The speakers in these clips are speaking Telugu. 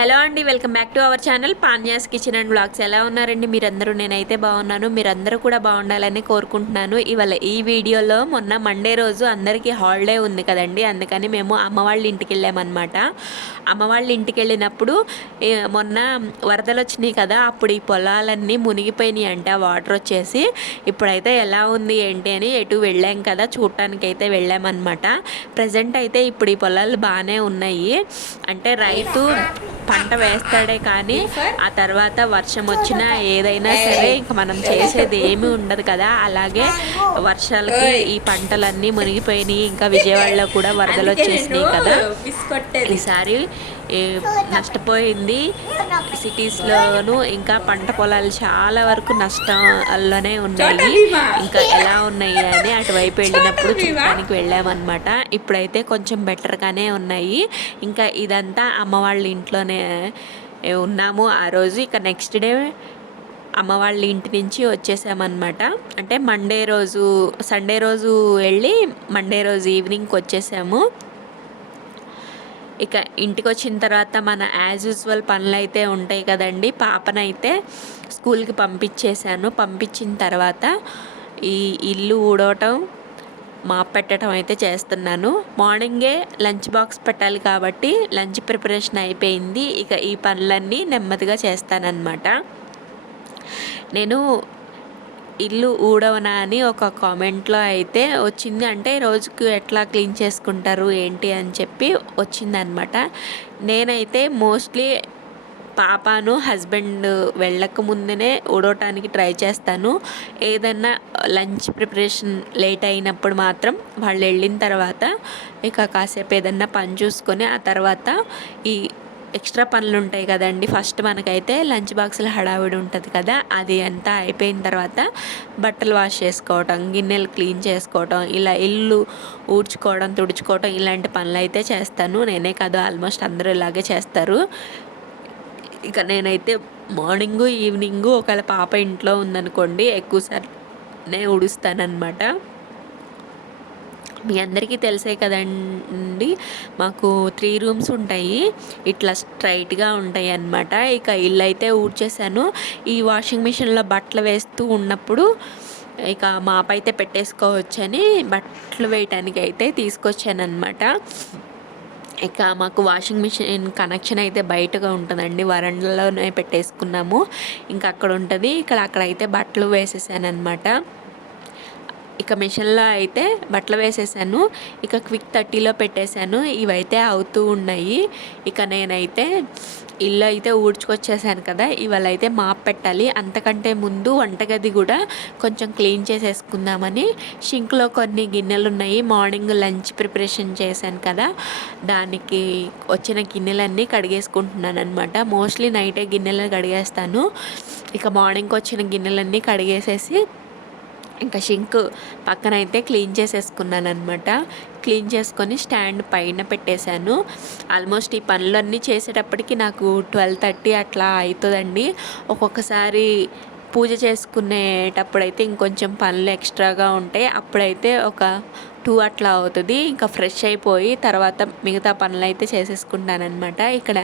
హలో అండి, welcome back to our channel పాన్యాస్ కిచెన్ అండ్ వ్లాగ్స్. ఎలా ఉన్నారండి మీరందరూ? నేనైతే బాగున్నాను. మీరందరూ కూడా బాగుండాలని కోరుకుంటున్నాను. ఇవాళ ఈ వీడియోలో మొన్న మండే రోజు అందరికీ హాలిడే ఉంది కదండి, అందుకని మేము అమ్మ వాళ్ళ ఇంటికి వెళ్ళామన్నమాట. అమ్మ వాళ్ళ ఇంటికి వెళ్ళినప్పుడు మొన్న వరదలు వచ్చినాయి కదా, అప్పుడు ఈ పొలాలన్నీ మునిగిపోయినాయి అంట వాటర్ వచ్చేసి. ఇప్పుడైతే ఎలా ఉంది ఏంటి అని ఎటు వెళ్ళాం కదా, చూడటానికి అయితే వెళ్ళామన్నమాట. ప్రజెంట్ అయితే ఇప్పుడు ఈ పొలాలు బాగానే ఉన్నాయి. అంటే రైతు పంట వేస్తాడే కానీ ఆ తర్వాత వర్షం వచ్చినా ఏదైనా సరే ఇంకా మనం చేసేది ఏమీ ఉండదు కదా. అలాగే వర్షాలకి ఈ పంటలన్నీ మునిగిపోయినాయి. ఇంకా విజయవాడలో కూడా వరదలు వచ్చేసినాయి కదా. ఈసారి నష్టపోయింది సిటీస్లోను. ఇంకా పంట పొలాలు చాలా వరకు నష్టంలోనే ఉన్నాయి. ఇంకా ఎలా ఉన్నాయి అని అటువైపు వెళ్ళినప్పుడు చూడడానికి వెళ్ళామన్నమాట. ఇప్పుడైతే కొంచెం బెటర్గానే ఉన్నాయి. ఇంకా ఇదంతా అమ్మ వాళ్ళ ఇంట్లోనే ఉన్నాము ఆ రోజు. ఇక నెక్స్ట్ డే అమ్మ వాళ్ళ ఇంటి నుంచి వచ్చేసామన్నమాట. అంటే సండే రోజు వెళ్ళి మండే రోజు ఈవినింగ్కి వచ్చేసాము. ఇక ఇంటికి వచ్చిన తర్వాత మన యాజ్ యూజువల్ పనులు అయితే ఉంటాయి కదండి. పాపనైతే స్కూల్కి పంపించేశాను. పంపించిన తర్వాత ఈ ఇల్లు ఊడవటం, మాప్ పెట్టడం అయితే చేస్తున్నాను. మార్నింగే లంచ్ బాక్స్ పెట్టాలి కాబట్టి లంచ్ ప్రిపరేషన్ అయిపోయింది. ఇక ఈ పనులన్నీ నెమ్మదిగా చేస్తానన్నమాట. నేను ఇల్లు ఊడవనా అని ఒక కామెంట్లో అయితే వచ్చింది. అంటే రోజుకు ఎట్లా క్లీన్ చేసుకుంటారు ఏంటి అని చెప్పి వచ్చిందనమాట. నేనైతే మోస్ట్లీ పాపను హస్బెండ్ వెళ్ళక ముందునే ఊడవటానికి ట్రై చేస్తాను. ఏదన్నా లంచ్ ప్రిపరేషన్ లేట్ అయినప్పుడు మాత్రం వాళ్ళు వెళ్ళిన తర్వాత ఇక కాసేపు ఏదన్నా పని చూసుకొని ఆ తర్వాత ఈ ఎక్స్ట్రా పనులు ఉంటాయి కదండి. ఫస్ట్ మనకైతే లంచ్ బాక్స్లో హడావిడి ఉంటుంది కదా, అది అంతా అయిపోయిన తర్వాత బట్టలు వాష్ చేసుకోవటం, గిన్నెలు క్లీన్ చేసుకోవటం, ఇలా ఇల్లు ఊడ్చుకోవడం, తుడుచుకోవటం ఇలాంటి పనులు అయితే చేస్తాను. నేనే కాదు, ఆల్మోస్ట్ అందరూ ఇలాగే చేస్తారు. ఇక నేనైతే మార్నింగు ఈవినింగు ఒకవేళ పాప ఇంట్లో ఉందనుకోండి ఎక్కువసార్లు ఊడుస్తానన్నమాట. మీ అందరికీ తెలిసే కదండి, మాకు 3 రూమ్స్ ఉంటాయి, ఇట్లా స్ట్రైట్గా ఉంటాయి అన్నమాట. ఇక ఇల్లు అయితే ఊడ్చేసాను. ఈ వాషింగ్ మిషన్లో బట్టలు వేస్తూ ఉన్నప్పుడు ఇక మాప్ అయితే పెట్టేసుకోవచ్చని బట్టలు వేయటానికి అయితే తీసుకొచ్చాను అనమాట. ఇక మాకు వాషింగ్ మిషన్ కనెక్షన్ అయితే బయటగా ఉంటుందండి, వరండాలోనే పెట్టేసుకున్నాము. ఇంకా అక్కడ ఉంటుంది. అక్కడైతే బట్టలు వేసేసాను అనమాట. ఇక మిషన్లో అయితే బట్టలు వేసేసాను. ఇక క్విక్ 30లో పెట్టేశాను. ఇవైతే అవుతూ ఉన్నాయి. ఇక నేనైతే ఇల్లు అయితే ఊడ్చుకొచ్చేసాను కదా, ఇవాళ అయితే మాప్ పెట్టాలి. అంతకంటే ముందు వంటగది కూడా కొంచెం క్లీన్ చేసేసుకుందామని షింక్లో కొన్ని గిన్నెలు ఉన్నాయి. మార్నింగ్ లంచ్ ప్రిపరేషన్ చేశాను కదా, దానికి వచ్చిన గిన్నెలన్నీ కడిగేసుకుంటున్నాను అనమాట. మోస్ట్లీ నైటే గిన్నెలు కడిగేస్తాను. ఇక మార్నింగ్కి వచ్చిన గిన్నెలన్నీ కడిగేసేసి ఇంకా షింక్ పక్కన అయితే క్లీన్ చేసేసుకున్నాను అనమాట. క్లీన్ చేసుకొని స్టాండ్ పైన పెట్టేశాను. ఆల్మోస్ట్ ఈ పనులన్నీ చేసేటప్పటికి నాకు 12:30 అట్లా అవుతుందండి. ఒక్కొక్కసారి పూజ చేసుకునేటప్పుడైతే ఇంకొంచెం పనులు ఎక్స్ట్రాగా ఉంటాయి, అప్పుడైతే ఒక 2 అట్లా అవుతుంది. ఇంకా ఫ్రెష్ అయిపోయి తర్వాత మిగతా పనులు అయితే చేసేసుకుంటానమాట. ఇక్కడ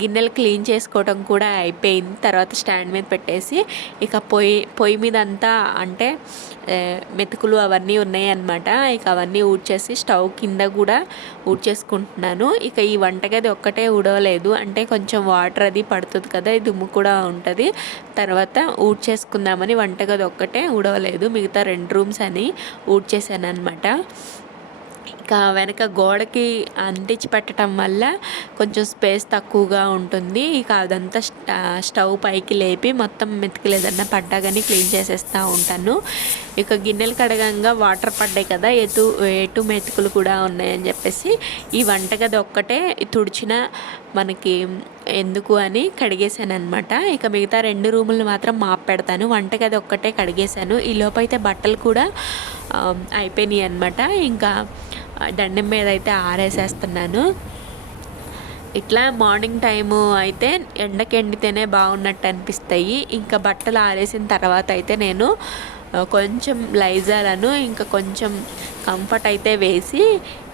గిన్నెలు క్లీన్ చేసుకోవడం కూడా అయిపోయింది. తర్వాత స్టాండ్ మీద పెట్టేసి ఇక పొయ్యి మీద అంతా అంటే మెతుకులు అవన్నీ ఉన్నాయి అన్నమాట. ఇక అవన్నీ ఊడ్చేసి స్టవ్ కింద కూడా ఊడ్చేసుకుంటున్నాను. ఇక ఈ వంటగది ఒక్కటే ఊడవలేదు, అంటే కొంచెం వాటర్ అది పడుతుంది కదా, ఈ దుమ్ము కూడా ఉంటుంది. తర్వాత ఊడ్చేసుకుందామని వంటగది ఒక్కటే ఊడవలేదు, మిగతా 2 రూమ్స్ అని ఊడ్చేసాను అనమాట. ఇక వెనక గోడకి అంటించి పెట్టడం వల్ల కొంచెం స్పేస్ తక్కువగా ఉంటుంది. ఇక అదంతా స్టవ్ పైకి లేపి మొత్తం మెతుకులు ఏదన్నా పడ్డా కానీ క్లీన్ చేసేస్తూ ఉంటాను. ఇక గిన్నెలు కడగంగా వాటర్ పడ్డాయి కదా, ఎటు మెతుకులు కూడా ఉన్నాయని చెప్పేసి ఈ వంటగది ఒక్కటే తుడిచిన మనకి ఎందుకు అని కడిగేసాను అనమాట. ఇక మిగతా 2 రూములు మాత్రం మాప్ పెడతాను. వంటగది ఒక్కటే కడిగేశాను. ఈ లోపైతే బట్టలు కూడా అయిపోయినాయి అనమాట. ఇంకా దండం మీద అయితే ఆరేసేస్తున్నాను. ఇట్లా మార్నింగ్ టైము అయితే ఎండకి ఎండితేనే బాగున్నట్టు అనిపిస్తాయి. ఇంకా బట్టలు ఆరేసిన తర్వాత అయితే నేను కొంచెం లైజాలను ఇంకా కొంచెం కంఫర్ట్ అయితే వేసి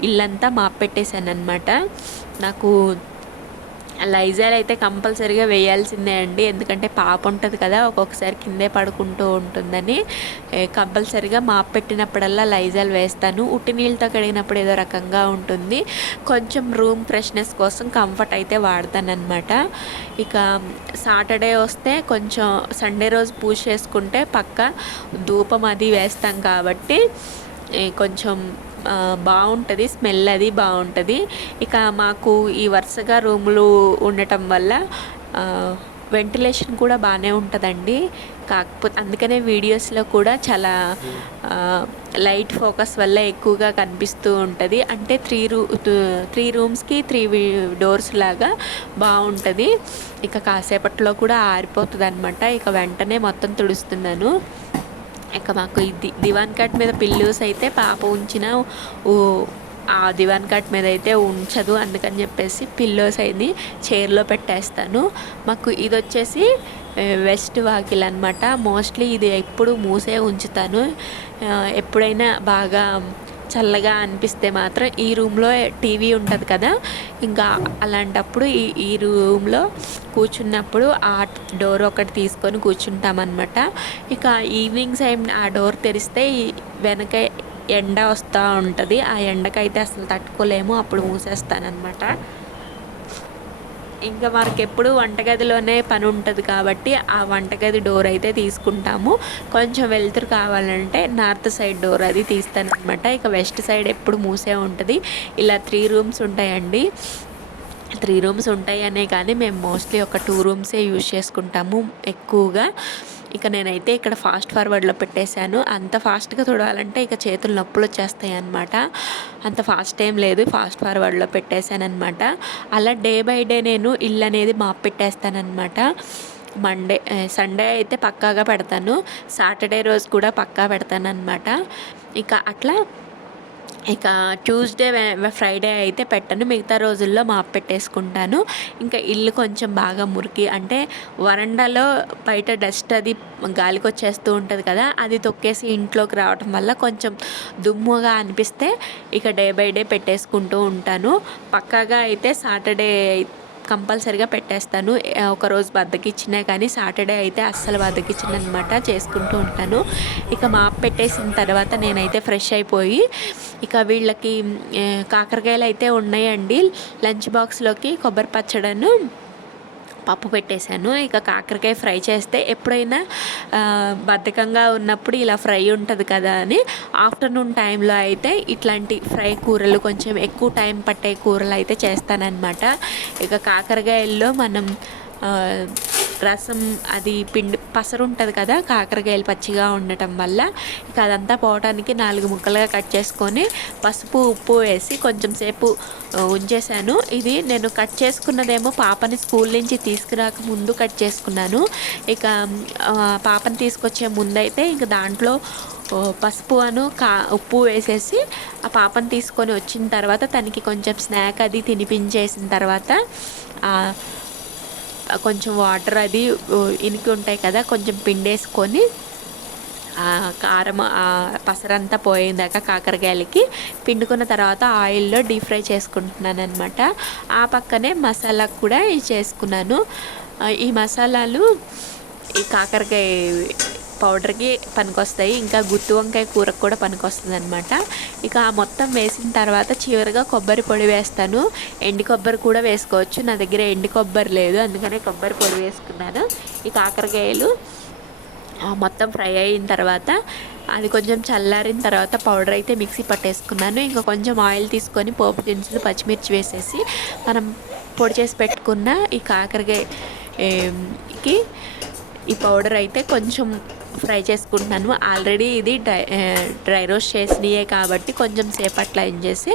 ఇల్లంతా మాప్ పెట్టేశాను అనమాట. నాకు లైజాల్ అయితే కంపల్సరీగా వేయాల్సిందే అండి. ఎందుకంటే పాప ఉంటుంది కదా, ఒక్కొక్కసారి కిందే పడుకుంటూ ఉంటుందని కంపల్సరీగా మాప్ పెట్టినప్పుడల్లా లైజాల్ వేస్తాను. ఉట్టి నీళ్ళతో కడిగినప్పుడు ఏదో రకంగా ఉంటుంది. కొంచెం రూమ్ ఫ్రెష్నెస్ కోసం కంఫర్ట్ అయితే వాడతానన్నమాట. ఇక సాటర్డే వస్తే కొంచెం సండే రోజు పూజ చేసుకుంటే పక్క ధూపం అది వేస్తాం కాబట్టి కొంచెం బాగుంటుంది, స్మెల్ అది బాగుంటుంది. ఇక మాకు ఈ వరుసగా రూములు ఉండటం వల్ల వెంటిలేషన్ కూడా బాగానే ఉంటుందండి. కాకపోతే అందుకనే వీడియోస్లో కూడా చాలా లైట్ ఫోకస్ వల్ల ఎక్కువగా కనిపిస్తూ ఉంటుంది. అంటే త్రీ రూమ్స్కి 3 డోర్స్ లాగా బాగుంటుంది. ఇక కాసేపట్లో కూడా ఆరిపోతుంది అనమాట. ఇక వెంటనే మొత్తం తుడుస్తున్నాను. ఇక మాకు ఇది దివాన్ కాట్ మీద పిల్లోస్ అయితే పాప ఉంచిన ఆ దివాన్ కాట్ మీద అయితే ఉంచదు. అందుకని చెప్పేసి పిల్లోస్ అయితే చైర్లో పెట్టేస్తాను. మాకు ఇది వచ్చేసి వెస్ట్ వాకిల్ అనమాట. మోస్ట్లీ ఇది ఎప్పుడు మూసే ఉంచుతాను. ఎప్పుడైనా బాగా చల్లగా అనిపిస్తే మాత్రం ఈ రూమ్లో టీవీ ఉంటుంది కదా, ఇంకా అలాంటప్పుడు ఈ రూమ్లో కూర్చున్నప్పుడు ఆ డోర్ ఒకటి తీసుకొని కూర్చుంటామన్నమాట. ఇక ఈవినింగ్ టైం ఆ డోర్ తెరిస్తే వెనక ఎండ వస్తూ ఉంటుంది. ఆ ఎండకైతే అసలు తట్టుకోలేము, అప్పుడు మూసేస్తానన్నమాట. ఇంకా మనకెప్పుడు వంటగదిలోనే పని ఉంటుంది కాబట్టి ఆ వంటగది డోర్ అయితే తీసుకుంటాము. కొంచెం వెలుతురు కావాలంటే నార్త్ సైడ్ డోర్ అది తీస్తానమాట. ఇక వెస్ట్ సైడ్ ఎప్పుడు మూసే ఉంటుంది. ఇలా 3 రూమ్స్ ఉంటాయండి. 3 రూమ్స్ ఉంటాయి అనే కానీ మేము మోస్ట్లీ ఒక 2 రూమ్సే యూజ్ చేసుకుంటాము ఎక్కువగా. ఇక నేనైతే ఇక్కడ ఫాస్ట్ ఫార్వర్డ్లో పెట్టేశాను. అంత ఫాస్ట్గా తుడవాలంటే ఇక చేతులు నొప్పులు వచ్చేస్తాయి అన్నమాట. అంత ఫాస్ట్ ఏం లేదు, ఫాస్ట్ ఫార్వర్డ్లో పెట్టేశాను అనమాట. అలా డే బై డే నేను ఇల్లు అనేది మాప్ పెట్టేస్తానమాట. సండే అయితే పక్కాగా పెడతాను, సాటర్డే రోజు కూడా పక్కా పెడతాను అనమాట. ఇక అట్లా ఇక ట్యూస్డే ఫ్రైడే అయితే పెట్టను, మిగతా రోజుల్లో మాప్ పెట్టేసుకుంటాను. ఇంకా ఇల్లు కొంచెం బాగా మురికి అంటే వరండాలో బయట డస్ట్ అది గాలికి వచ్చేస్తూ ఉంటుంది కదా, అది తొక్కేసి ఇంట్లోకి రావటం వల్ల కొంచెం దుమ్ముగా అనిపిస్తే ఇక డే బై డే పెట్టేసుకుంటూ ఉంటాను. పక్కాగా అయితే సాటర్డే కంపల్సరిగా పెట్టేస్తాను. ఒకరోజు బద్దకిచ్చినా కానీ సాటర్డే అయితే అస్సలు బద్దకిచ్చిన అనమాట, చేసుకుంటూ ఉంటాను. ఇక మాప్ పెట్టేసిన తర్వాత నేనైతే ఫ్రెష్ అయిపోయి ఇక వీళ్ళకి కాకరకాయలు అయితే ఉన్నాయండి. లంచ్ బాక్స్లోకి కొబ్బరి పచ్చడను పప్పు పెట్టేశాను. ఇక కాకరకాయ ఫ్రై చేస్తే ఎప్పుడైనా బద్ధకంగా ఉన్నప్పుడు ఇలా ఫ్రై ఉంటుంది కదా అని ఆఫ్టర్నూన్ టైంలో అయితే ఇట్లాంటి ఫ్రై కూరలు కొంచెం ఎక్కువ టైం పట్టే కూరలు అయితే చేస్తానన్నమాట. ఇక కాకరకాయల్లో మనం రసం అది పసరు ఉంటుంది కదా, కాకరకాయలు పచ్చిగా ఉండటం వల్ల ఇక అదంతా పోవటానికి 4 ముక్కలుగా కట్ చేసుకొని పసుపు ఉప్పు వేసి కొంచెం సేపు ఉంచేసాను. ఇది నేను కట్ చేసుకున్నదేమో పాపని స్కూల్ నుంచి తీసుకురాక ముందు కట్ చేసుకున్నాను. ఇక పాపని తీసుకొచ్చే ముందైతే ఇంక దాంట్లో పసుపు ఉప్పు వేసేసి ఆ పాపని తీసుకొని వచ్చిన తర్వాత తనకి కొంచెం స్నాక్ అది తినిపించేసిన తర్వాత కొంచెం వాటర్ అది ఇనికి ఉంటాయి కదా, కొంచెం పిండేసుకొని కారం పసరంతా పోయేదాకా కాకరకాయలకి పిండుకున్న తర్వాత ఆయిల్లో డీప్ ఫ్రై చేసుకుంటున్నాను అనమాట. ఆ పక్కనే మసాలా కూడా చేసుకున్నాను. ఈ మసాలాలు ఈ కాకరకాయ పౌడర్కి పనికొస్తాయి, ఇంకా గుత్తి వంకాయ కూరకు కూడా పనికొస్తుంది అనమాట. ఇక మొత్తం వేసిన తర్వాత చివరిగా కొబ్బరి పొడి వేస్తాను. ఎండి కొబ్బరి కూడా వేసుకోవచ్చు, నా దగ్గర ఎండి కొబ్బరి లేదు అందుకనే కొబ్బరి పొడి వేసుకున్నాను. ఈ కాకరకాయలు మొత్తం ఫ్రై అయిన తర్వాత అది కొంచెం చల్లారిన తర్వాత పౌడర్ అయితే మిక్సీ పట్టేసుకున్నాను. ఇంకా కొంచెం ఆయిల్ తీసుకొని పోపు దినుసులు పచ్చిమిర్చి వేసేసి మనం పొడి చేసి పెట్టుకున్న ఈ కాకరకాయకి ఈ పౌడర్ అయితే కొంచెం ఫ్రై చేసుకుంటున్నాను. ఆల్రెడీ ఇది డ్రై రోస్ట్ చేసినయే కాబట్టి కొంచెం సేపు అట్లా చేసి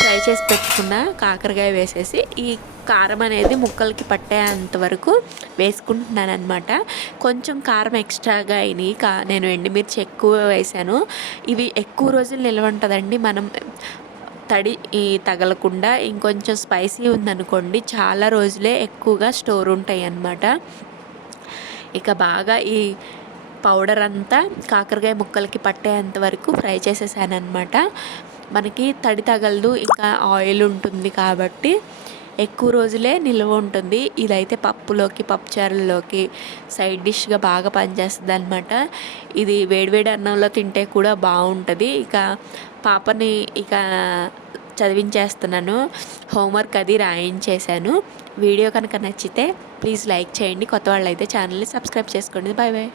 ఫ్రై చేసి పెట్టుకున్న కాకరకాయ వేసేసి ఈ కారం అనేది ముక్కలకి పట్టేంత వరకు వేసుకుంటున్నాను అనమాట. కొంచెం కారం ఎక్స్ట్రాగా అయినాయి, నేను ఎండుమిర్చి ఎక్కువ వేసాను. ఇవి ఎక్కువ రోజులు నిల్వ ఉంటుందండి, మనం తడి తగలకుండా. ఇంకొంచెం స్పైసీ ఉందనుకోండి చాలా రోజులే ఎక్కువగా స్టోర్ ఉంటాయి అన్నమాట. ఇక బాగా ఈ పౌడర్ అంతా కాకరకాయ ముక్కలకి పట్టేంత వరకు ఫ్రై చేసేసాను అనమాట. మనకి తడి తగలదు, ఇంకా ఆయిల్ ఉంటుంది కాబట్టి ఎక్కువ రోజులే నిల్వ ఉంటుంది. ఇదైతే పప్పులోకి, పప్పుచారుల్లోకి సైడ్ డిష్గా బాగా పనిచేస్తుంది అనమాట. ఇది వేడివేడి అన్నంలో తింటే కూడా బాగుంటుంది. ఇక పాపని చదివించేస్తున్నాను. హోంవర్క్ అది రాయించేశాను. వీడియో కనుక నచ్చితే ప్లీజ్ లైక్ చేయండి. కొత్త వాళ్ళైతే ఛానల్ని సబ్స్క్రైబ్ చేసుకోండి. Bye bye.